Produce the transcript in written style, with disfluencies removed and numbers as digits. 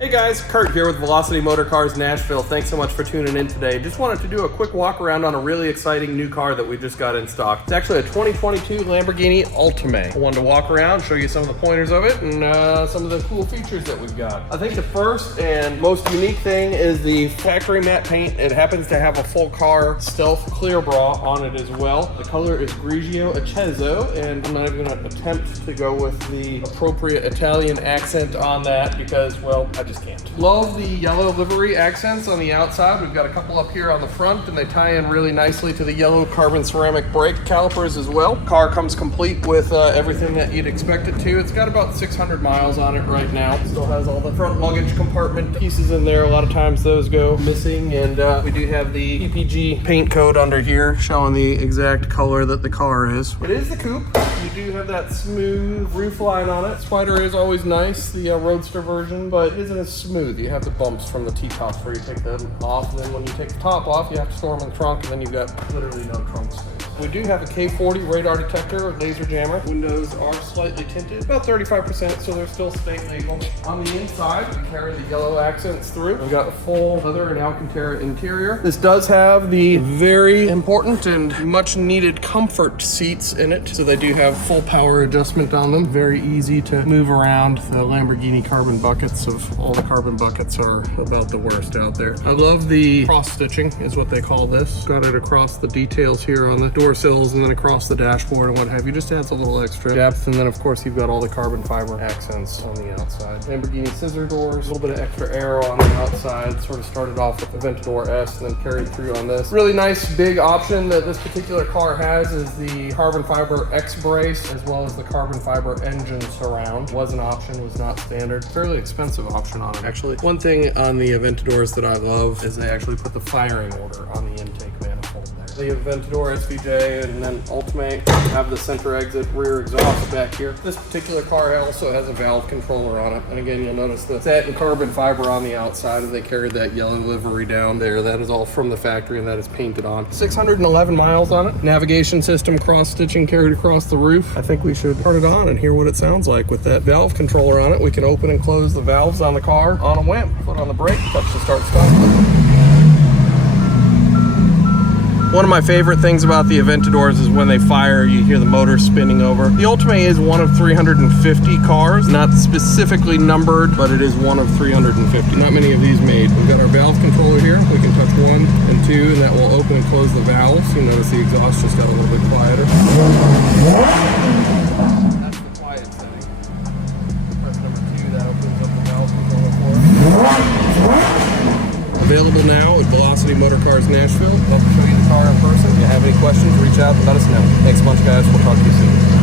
Hey guys, Kurt here with Velocity Motor Cars Nashville. Thanks so much for tuning in today. Just wanted to do a quick walk around on a really exciting new car that we just got in stock. It's actually a 2022 Lamborghini Ultimae. I wanted to walk around, show you some of the pointers of it and some of the cool features that we've got. I think the first and most unique thing is the factory matte paint. It happens to have a full car stealth clear bra on it as well. The color is Grigio Acceso, and I'm not even going to attempt to go with the appropriate Italian accent on that because, well, I just can't. Love the yellow livery accents on the outside. We've got a couple up here on the front and they tie in really nicely to the yellow carbon ceramic brake calipers as well. Car comes complete with everything that you'd expect it to. It's got about 600 miles on it right now. Still has all the front luggage compartment pieces in there. A lot of times those go missing, and we do have the PPG paint code under here showing the exact color that the car is. It is the coupe. You do have that smooth roof line on it. Spider is always nice, the Roadster version, but it isn't as smooth. You have the bumps from the T-tops where you take them off, and then when you take the top off, you have to store them in the trunk, and then you've got literally no trunk space. We do have a K40 radar detector, laser jammer. Windows are slightly tinted, about 35%, so they're still state legal. On the inside, we carry the yellow accents through. We've got a full leather and Alcantara interior. This does have the very important and much needed comfort seats in it. So they do have full power adjustment on them. Very easy to move around. The Lamborghini carbon buckets, of all the carbon buckets, are about the worst out there. I love the cross stitching is what they call this. Got it across the details here on the door sills and then across the dashboard and what have you. Just adds a little extra depth. And then of course you've got all the carbon fiber accents on the outside. Lamborghini scissor doors, a little bit of extra aero on the outside. Sort of started off with the Aventador S and then carried through on this. Really nice big option that this particular car has is the carbon fiber X brace as well as the carbon fiber engine surround. Was an option, was not standard. Fairly expensive option on it actually. One thing on the Aventadors that I love is they actually put the firing order on the intake manifold there. The Aventador SVJ and then Ultimae have the center exit rear exhaust back here. This particular car also has a valve controller on it. And again, you'll notice the satin carbon fiber on the outside, and they carried that yellow livery down there. That is all from the factory and that is painted on. 611 miles on it. Navigation system cross stitching carried across the roof. I think we should turn it on and hear what it sounds like. With that valve controller on it, we can open and close the valves on the car on a whim. Foot on the brake, touch the start stop. One of my favorite things about the Aventadors is when they fire, you hear the motor spinning over. The Ultimae is one of 350 cars, not specifically numbered, but it is one of 350. Not many of these made. We've got our valve controller here. We can touch 1 and 2, and that will open and close the valves. You notice the exhaust just got a little bit quieter. That's the quiet setting. Press number 2, that opens up the valve controller for us. Available now at Velocity Motor Cars Nashville. Love to show you the car in person. If you have any questions, reach out and let us know. Thanks a bunch, guys. We'll talk to you soon.